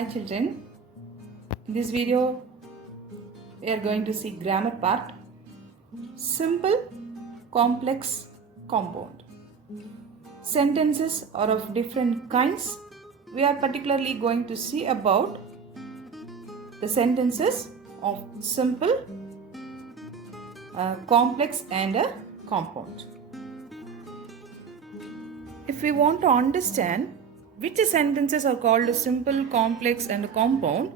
Hi children, in this video we are going to see grammar part, simple, complex, compound. Sentences are of different kinds. We are particularly going to see about the sentences of simple, complex and compound. If we want to understand which sentences are called simple, complex and compound,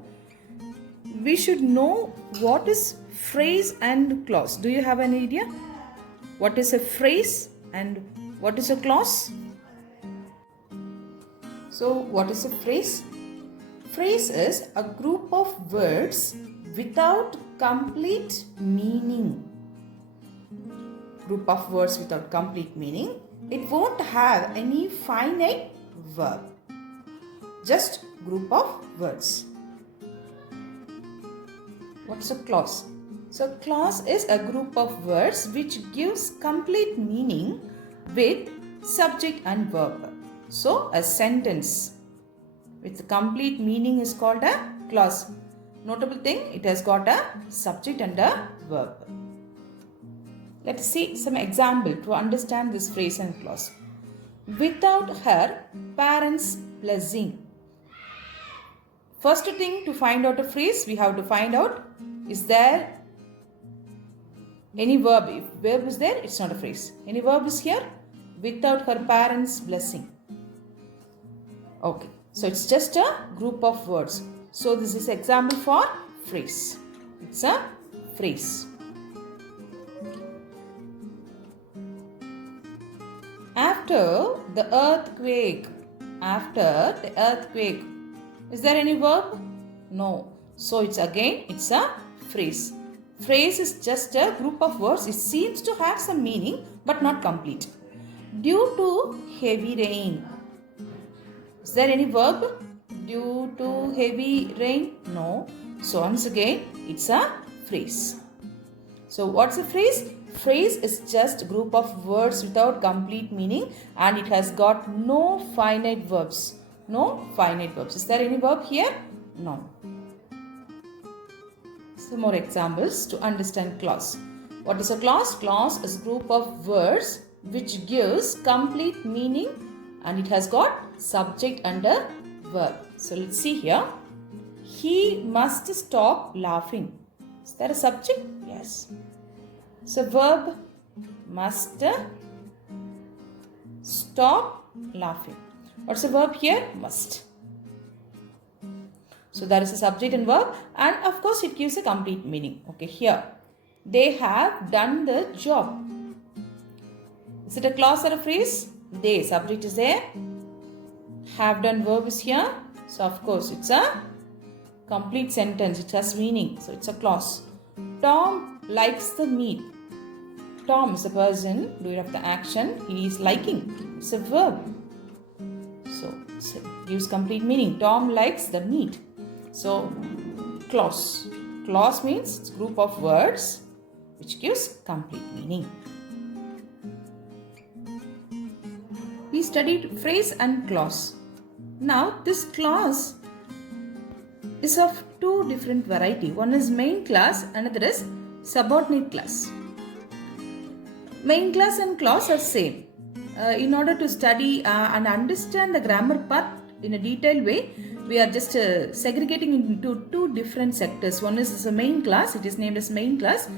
we should know what is phrase and clause. Do you have an idea? What is a phrase and what is a clause? So, what is a phrase? Phrase is a group of words without complete meaning. Group of words without complete meaning. It won't have any finite verb. Just group of words. What's a clause? So clause is a group of words which gives complete meaning with subject and verb. So a sentence with complete meaning is called a clause. Notable thing, it has got a subject and a verb. Let's see some example to understand this phrase and clause. Without her parents' blessing. First thing to find out a phrase, we have to find out, is there any verb? If verb is there, it's not a phrase. Any verb is here? Without her parents' blessing. Okay, so it's just a group of words. So this is example for phrase. It's a phrase. After the earthquake. After the earthquake. Is there any verb? No. So it's a phrase. Phrase is just a group of words. It seems to have some meaning but not complete. Due to heavy rain. Is there any verb? Due to heavy rain? No. So once again, it's a phrase. So what's a phrase? Phrase is just a group of words without complete meaning and it has got no finite verbs. No finite verbs. Is there any verb here? No. Some more examples to understand clause. What is a clause? Clause is a group of words which gives complete meaning and it has got subject and a verb. So let's see here. He must stop laughing. Is there a subject? Yes. So verb must stop laughing. What's the verb here? Must. So there is a subject and verb and of course it gives a complete meaning. Okay, here. They have done the job. Is it a clause or a phrase? They, subject is there. Have done verb is here. So of course it's a complete sentence. It has meaning. So it's a clause. Tom likes the meat. Tom is a person doing of the action. He is liking. It's a verb. So it gives complete meaning. Tom likes the meat. So clause. Clause means it's a group of words which gives complete meaning. We studied phrase and clause. Now this clause is of two different variety. One is main clause, another is subordinate clause. Main clause and clause are same. In order to study and understand the grammar part in a detailed way, we are just segregating into two different sectors. One is a main class, it is named as main class.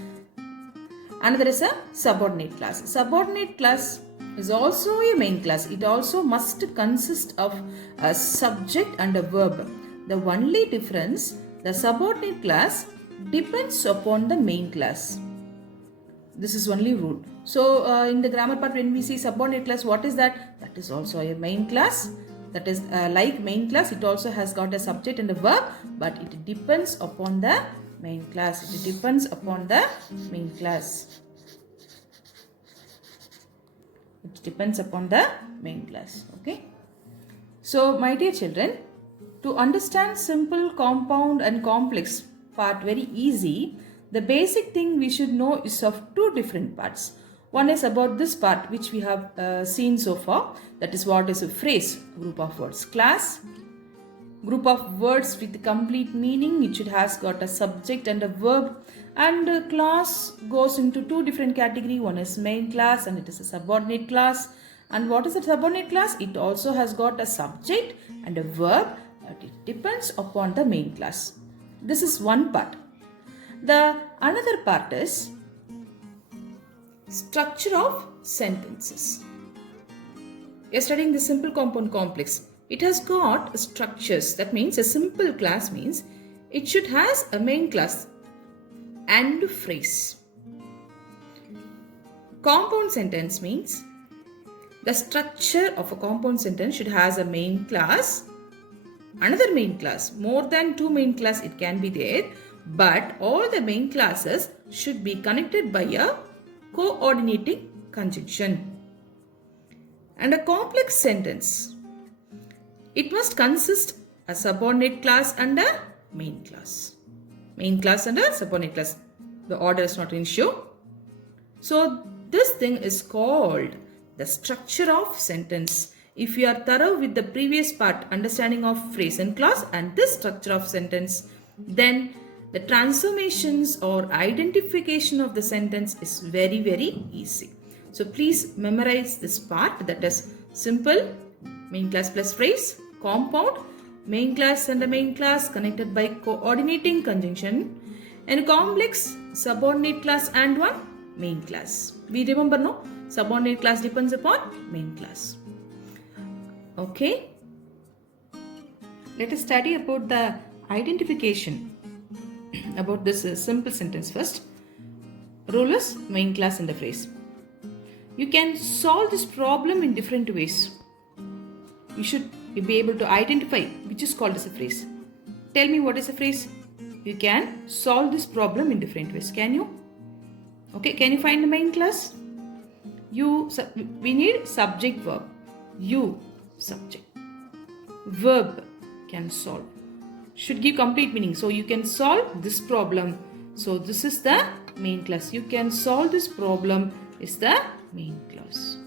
Another is a subordinate class. Subordinate class is also a main class. It also must consist of a subject and a verb. The only difference, the subordinate class depends upon the main class. This is only rule. So in the grammar part, when we see subordinate class, what is that? That is also a main class. That is like main class. It also has got a subject and a verb, but it depends upon the main class. It depends upon the main class. It depends upon the main class. Okay. So my dear children, to understand simple, compound and complex part very easy, the basic thing we should know is of two different parts. One is about this part which we have seen so far. That is what is a phrase, group of words. Class group of words with complete meaning. It should has got a subject and a verb. And a class goes into two different categories. One is main class and it is a subordinate class. And what is a subordinate class? It also has got a subject and a verb. But it depends upon the main class. This is one part. The another part is structure of sentences. We are studying the simple compound complex. It has got structures. That means a simple class means it should has a main class and phrase. Compound sentence means the structure of a compound sentence should has a main class, another main class, more than two main class it can be there, but all the main classes should be connected by a coordinating conjunction. And a complex sentence, it must consist a subordinate class and a main class. Main class and a subordinate class. The order is not an issue. So this thing is called the structure of sentence. If you are thorough with the previous part, understanding of phrase and clause and this structure of sentence, then the transformations or identification of the sentence is very, very easy. So please memorize this part, that is simple, main class plus phrase, compound, main class and the main class connected by coordinating conjunction, and complex, subordinate class and one main class. We remember, no? Subordinate class depends upon main class. Okay. Let us study about the identification about this simple sentence first. Rule is main class and the phrase. You can solve this problem in different ways. You should be able to identify which is called as a phrase. Tell me what is a phrase. You can solve this problem in different ways. Can you? Okay, can you find the main class? We need subject verb. You, subject. Verb can solve. Should give complete meaning. So you can solve this problem. So this is the main class. You can solve this problem is the main class.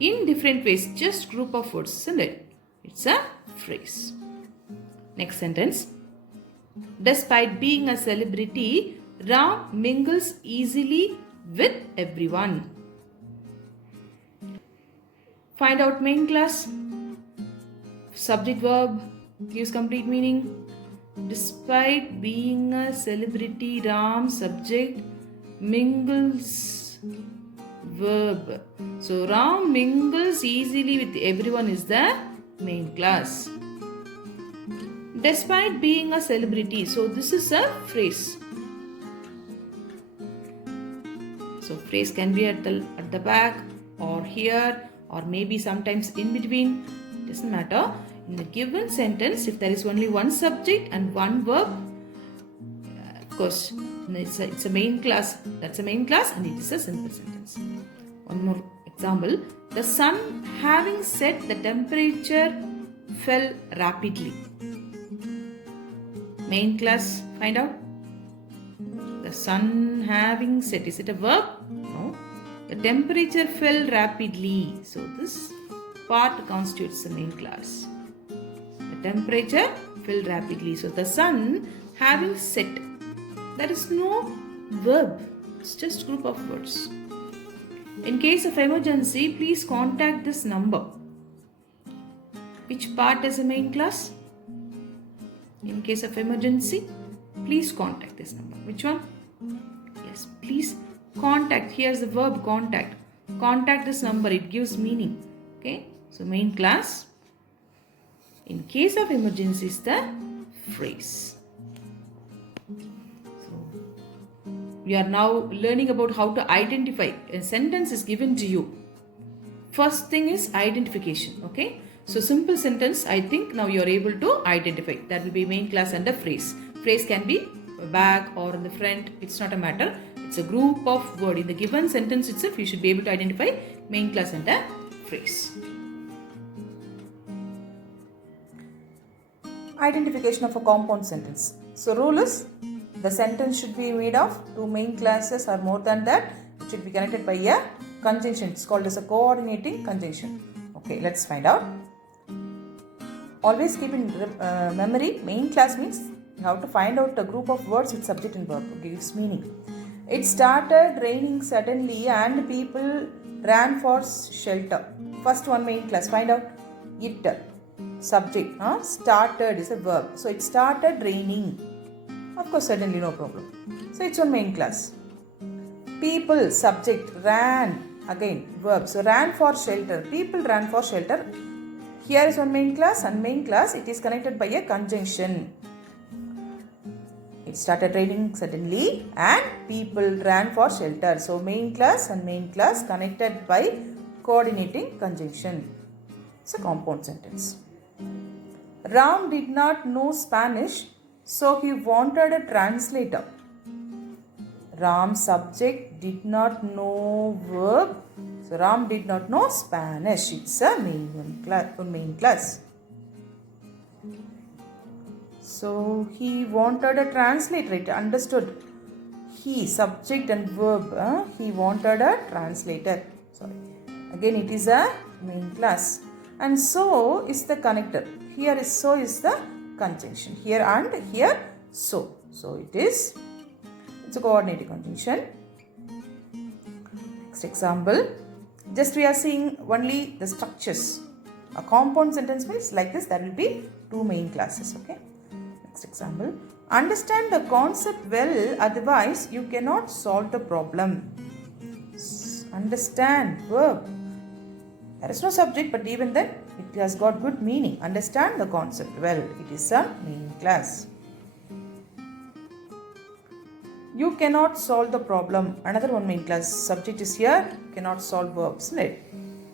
In different ways, just group of words, isn't it? It's a phrase. Next sentence. Despite being a celebrity, Ram mingles easily with everyone. Find out main class. Subject verb gives complete meaning. Despite being a celebrity, Ram subject mingles verb. So Ram mingles easily with everyone is the main class. Despite being a celebrity. So this is a phrase. So phrase can be at the back or here or maybe sometimes in between. Doesn't matter. In the given sentence, if there is only one subject and one verb, of course, it's a main class. That's a main class and it is a simple sentence. One more example. The sun having set, the temperature fell rapidly. Main class, find out. The sun having set, is it a verb? No. The temperature fell rapidly. So this part constitutes the main class. The temperature fell rapidly. So the sun having set. There is no verb. It's just group of words. In case of emergency, please contact this number. Which part is a main class? In case of emergency, please contact this number. Which one? Yes, please contact. Here's the verb contact. Contact this number. It gives meaning. Okay. So main class. In case of emergency is the phrase. So we are now learning about how to identify. A sentence is given to you. First thing is identification. Okay. So simple sentence, I think now you are able to identify. That will be main class and a phrase. Phrase can be back or in the front. It's not a matter. It's a group of word. In the given sentence itself, you should be able to identify main class and a phrase. Identification of a compound sentence. So rule is the sentence should be made of two main classes or more than that. It should be connected by a conjunction. It's called as a coordinating conjunction. Okay, let's find out. always keep in memory, main class means you have to find out a group of words with subject and verb. Gives meaning. It started raining suddenly and people ran for shelter. First one, main class. Find out it. Subject. Started is a verb. So it started raining. Of course, suddenly, no problem. So it's on main class. People, subject, ran. Again, verb. So ran for shelter. People ran for shelter. Here is one main class, and main class, it is connected by a conjunction. It started raining suddenly and people ran for shelter. So main class and main class connected by coordinating conjunction. It's a compound sentence. Ram did not know Spanish, so he wanted a translator. Ram subject did not know verb. So Ram did not know Spanish. It's a main class. So he wanted a translator. It understood. He subject and verb. He wanted a translator. Sorry. Again, it is a main class. And so is the connector. Here is so is the conjunction. Here and here so. So it's a coordinating conjunction. Next example. Just we are seeing only the structures. A compound sentence means like this. There will be two main classes. Okay. Next example. Understand the concept well, otherwise you cannot solve the problem. Understand verb. There is no subject, but even then it has got good meaning. Understand the concept well. It is a main class. You cannot solve the problem. Another one main class. Subject is here. Cannot solve verbs. Right?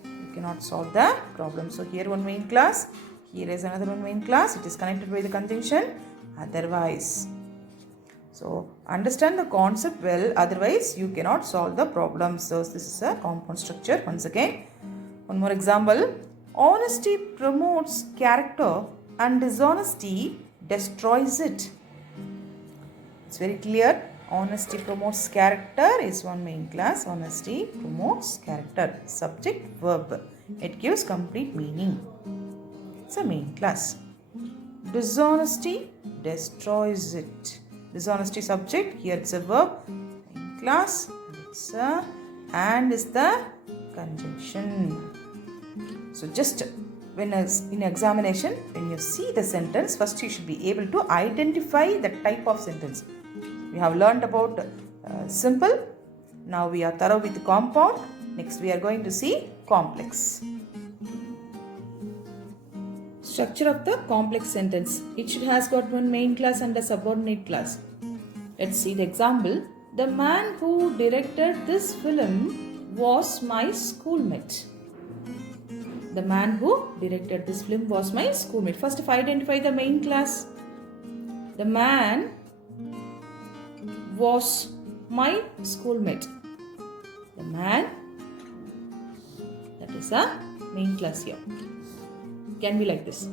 You cannot solve the problem. So here one main class. Here is another one main class. It is connected by the conjunction. Otherwise. So understand the concept well. Otherwise you cannot solve the problem. So this is a compound structure. Once again. One more example. Honesty promotes character and dishonesty destroys it. It's very clear. Honesty promotes character is one main class. Honesty promotes character. Subject, verb. It gives complete meaning. It's a main class. Dishonesty destroys it. Dishonesty subject. Here it's a verb. Main class. It's a and is the conjunction. So just when in examination, when you see the sentence, first you should be able to identify the type of sentence. We have learned about simple. Now we are thorough with compound. Next we are going to see complex. Structure of the complex sentence. It should has got one main class and a subordinate class. Let's see the example. The man who directed this film was my schoolmate. The man who directed this film was my schoolmate. First, if I identify the main class, the man was my schoolmate. The man, that is a main class here. Can be like this.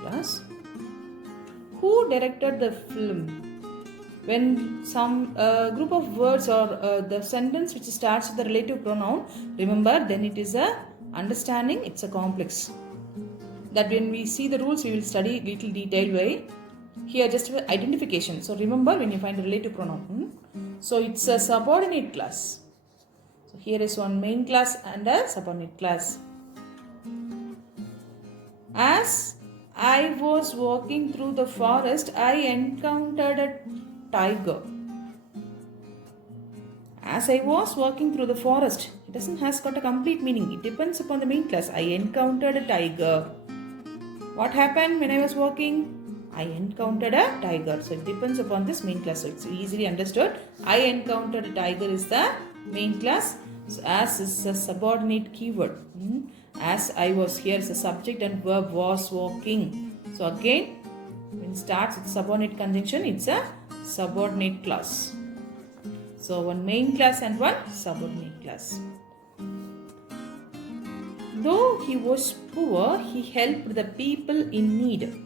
Class. Who directed the film? When some group of words or the sentence which starts with the relative pronoun, remember then it is a understanding, it's a complex. That when we see the rules, we will study little detailed way. Here just identification. So remember when you find a relative pronoun. So it's a subordinate class. So here is one main class and a subordinate class. As I was walking through the forest, I encountered a tiger. As I was walking through the forest, it has got a complete meaning. It depends upon the main class. I encountered a tiger. What happened when I was walking? I encountered a tiger. So it depends upon this main class. So it's easily understood. I encountered a tiger is the main class. So as is a subordinate keyword. As I was here is a subject and verb was walking. So again, when it starts with subordinate conjunction, it's a subordinate class. So one main class and one subordinate class. Though he was poor, he helped the people in need.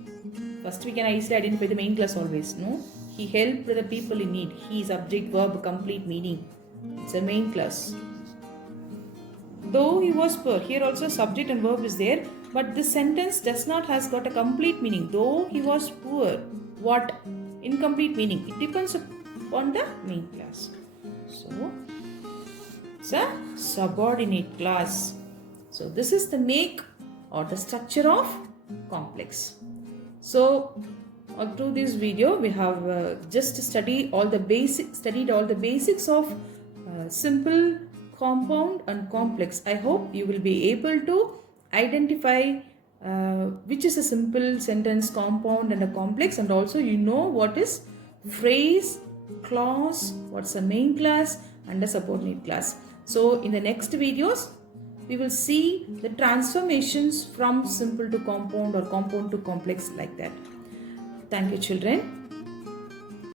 First we can easily identify the main class always. No? He helped the people in need. He subject verb complete meaning. It's a main class. Though he was poor. Here also subject and verb is there. but this sentence does not has got a complete meaning. Though he was poor, what? Incomplete meaning. It depends upon the main class. So it's a subordinate class. So this is the make or the structure of complex. So through this video we have just studied all the basics of simple, compound and complex. I hope you will be able to identify which is a simple sentence, compound and a complex, and also you know what is phrase, clause, what's a main class and a subordinate class. So in the next videos we will see the transformations from simple to compound or compound to complex, like that. Thank you, children.